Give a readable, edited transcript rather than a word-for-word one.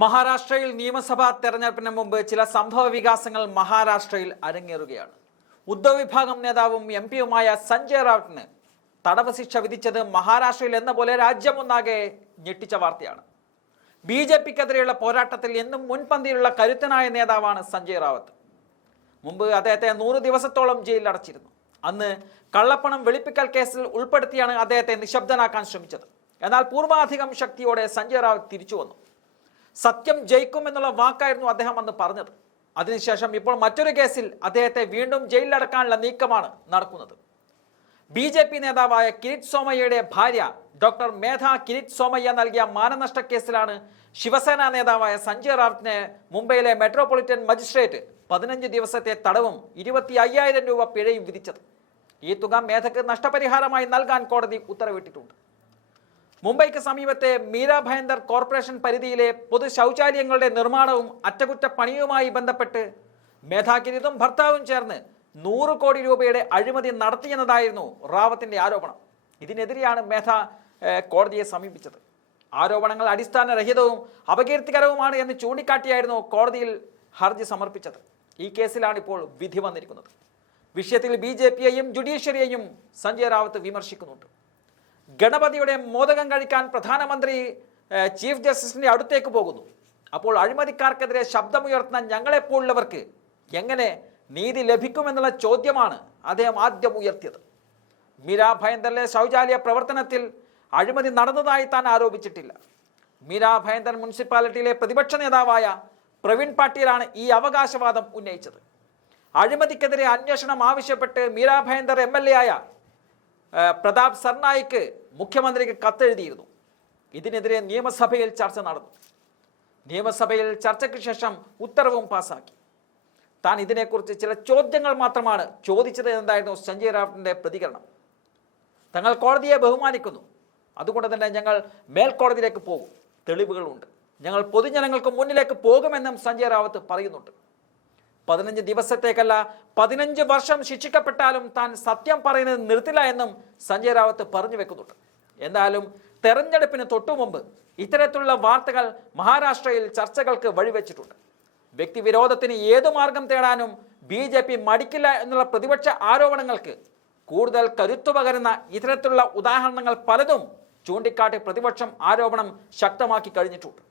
മഹാരാഷ്ട്രയിൽ നിയമസഭാ തെരഞ്ഞെടുപ്പിന് മുമ്പ് ചില സംഭവ വികാസങ്ങൾ മഹാരാഷ്ട്രയിൽ അരങ്ങേറുകയാണ്. ഉദ്ധവ് വിഭാഗം നേതാവും എം പിയുമായ സഞ്ജയ് റാവത്തിന് തടവ് ശിക്ഷ വിധിച്ചത് മഹാരാഷ്ട്രയിൽ എന്ന പോലെ രാജ്യമൊന്നാകെ ഞെട്ടിച്ച വാർത്തയാണ്. BJPക്കെതിരെയുള്ള പോരാട്ടത്തിൽ എന്നും മുൻപന്തിയിലുള്ള കരുത്തനായ നേതാവാണ് സഞ്ജയ് റാവത്ത്. മുമ്പ് അദ്ദേഹത്തെ 100 ദിവസത്തോളം ജയിലിൽ അടച്ചിരുന്നു. അന്ന് കള്ളപ്പണം വെളുപ്പിക്കൽ കേസിൽ ഉൾപ്പെടുത്തിയാണ് അദ്ദേഹത്തെ നിശബ്ദനാക്കാൻ ശ്രമിച്ചത്. എന്നാൽ പൂർവാധികം ശക്തിയോടെ സഞ്ജയ് റാവത്ത് തിരിച്ചു വന്നു. സത്യം ജയിക്കും എന്നുള്ള വാക്കായിരുന്നു അദ്ദേഹം അന്ന് പറഞ്ഞത്. അതിനുശേഷം ഇപ്പോൾ മറ്റൊരു കേസിൽ അദ്ദേഹത്തെ വീണ്ടും ജയിലിലടക്കാനുള്ള നീക്കമാണ് നടക്കുന്നത്. BJP നേതാവായ കിരീട് സോമയ്യയുടെ ഭാര്യ ഡോക്ടർ മേധ കിരീട് സോമയ്യ നൽകിയ മാനനഷ്ട കേസിലാണ് ശിവസേന നേതാവായ സഞ്ജയ് റാവത്തിനെ മുംബൈയിലെ മെട്രോപൊളിറ്റൻ മജിസ്ട്രേറ്റ് 15 ദിവസത്തെ തടവും 25,000 രൂപ പിഴയും വിധിച്ചത്. ഈ തുക മേധയ്ക്ക് നഷ്ടപരിഹാരമായി നൽകാൻ കോടതി ഉത്തരവിട്ടിട്ടുണ്ട്. മുംബൈക്ക് സമീപത്തെ മീര ഭയന്ദർ കോർപ്പറേഷൻ പരിധിയിലെ പൊതു ശൗചാലയങ്ങളുടെ നിർമ്മാണവും അറ്റകുറ്റപ്പണിയുമായി ബന്ധപ്പെട്ട് മേധാ കിരീതും ഭർത്താവും ചേർന്ന് 100 കോടി രൂപയുടെ അഴിമതി നടത്തിയെന്നതായിരുന്നു റാവത്തിന്റെ ആരോപണം. ഇതിനെതിരെയാണ് മേധ കോടതിയെ സമീപിച്ചത്. ആരോപണങ്ങൾ അടിസ്ഥാനരഹിതവും അപകീർത്തികരവുമാണ് എന്ന് ചൂണ്ടിക്കാട്ടിയായിരുന്നു കോടതിയിൽ ഹർജി സമർപ്പിച്ചത്. ഈ കേസിലാണ് ഇപ്പോൾ വിധി വന്നിരിക്കുന്നത്. വിഷയത്തിൽ BJPയെയും ജുഡീഷ്യറിയെയും സഞ്ജയ് റാവത്ത് വിമർശിക്കുന്നുണ്ട്. ഗണപതിയുടെ മോദകം കഴിക്കാൻ പ്രധാനമന്ത്രി ചീഫ് ജസ്റ്റിസിന്റെ അടുത്തേക്ക് പോകുന്നു. അപ്പോൾ അഴിമതിക്കാർക്കെതിരെ ശബ്ദമുയർത്തുന്ന ഞങ്ങളെപ്പോലുള്ളവർക്ക് എങ്ങനെ നീതി ലഭിക്കുമെന്നുള്ള ചോദ്യമാണ് അദ്ദേഹം ആദ്യം ഉയർത്തിയത്. മീര ഭയന്ദറിലെ ശൗചാലയ പ്രവർത്തനത്തിൽ അഴിമതി നടന്നതായി താൻ ആരോപിച്ചിട്ടില്ല. മീര ഭയന്ദർ മുനിസിപ്പാലിറ്റിയിലെ പ്രതിപക്ഷ നേതാവായ പ്രവീൺ പാട്ടീലാണ് ഈ അവകാശവാദം ഉന്നയിച്ചത്. അഴിമതിക്കെതിരെ അന്വേഷണം ആവശ്യപ്പെട്ട് മീര ഭയന്ദർ MLA ആയ പ്രതാപ് സർനായിക്ക് മുഖ്യമന്ത്രിക്ക് കത്തെഴുതിയിരുന്നു. ഇതിനെതിരെ നിയമസഭയിൽ ചർച്ച നടന്നു. നിയമസഭയിൽ ചർച്ചയ്ക്ക് ശേഷം ഉത്തരവും പാസാക്കി. താൻ ഇതിനെക്കുറിച്ച് ചില ചോദ്യങ്ങൾ മാത്രമാണ് ചോദിച്ചത് എന്നായിരുന്നു സഞ്ജയ് റാവത്തിന്റെ പ്രതികരണം. തങ്ങൾ കോടതിയെ ബഹുമാനിക്കുന്നു, അതുകൊണ്ട് തന്നെ ഞങ്ങൾ മേൽക്കോടതിയിലേക്ക് പോകും, തെളിവുകളുണ്ട്, ഞങ്ങൾ പൊതുജനങ്ങൾക്ക് മുന്നിലേക്ക് പോകുമെന്നും സഞ്ജയ് റാവത്ത് പറയുന്നുണ്ട്. 15 ദിവസത്തേക്കല്ല 15 വർഷം ശിക്ഷിക്കപ്പെട്ടാലും താൻ സത്യം പറയുന്നത് നിർത്തില്ല എന്നും സഞ്ജയ് റാവത്ത് പറഞ്ഞു വെക്കുന്നുണ്ട്. എന്തായാലും തെരഞ്ഞെടുപ്പിന് തൊട്ടുമുമ്പ് ഇത്തരത്തിലുള്ള വാർത്തകൾ മഹാരാഷ്ട്രയിൽ ചർച്ചകൾക്ക് വഴിവെച്ചിട്ടുണ്ട്. വ്യക്തിവിരോധത്തിന് ഏതു മാർഗം തേടാനും BJP മടിക്കില്ല എന്നുള്ള പ്രതിപക്ഷ ആരോപണങ്ങൾക്ക് കൂടുതൽ കരുത്തു പകരുന്ന ഇത്തരത്തിലുള്ള ഉദാഹരണങ്ങൾ പലതും ചൂണ്ടിക്കാട്ടി പ്രതിപക്ഷം ആരോപണം ശക്തമാക്കി കഴിഞ്ഞിട്ടുണ്ട്.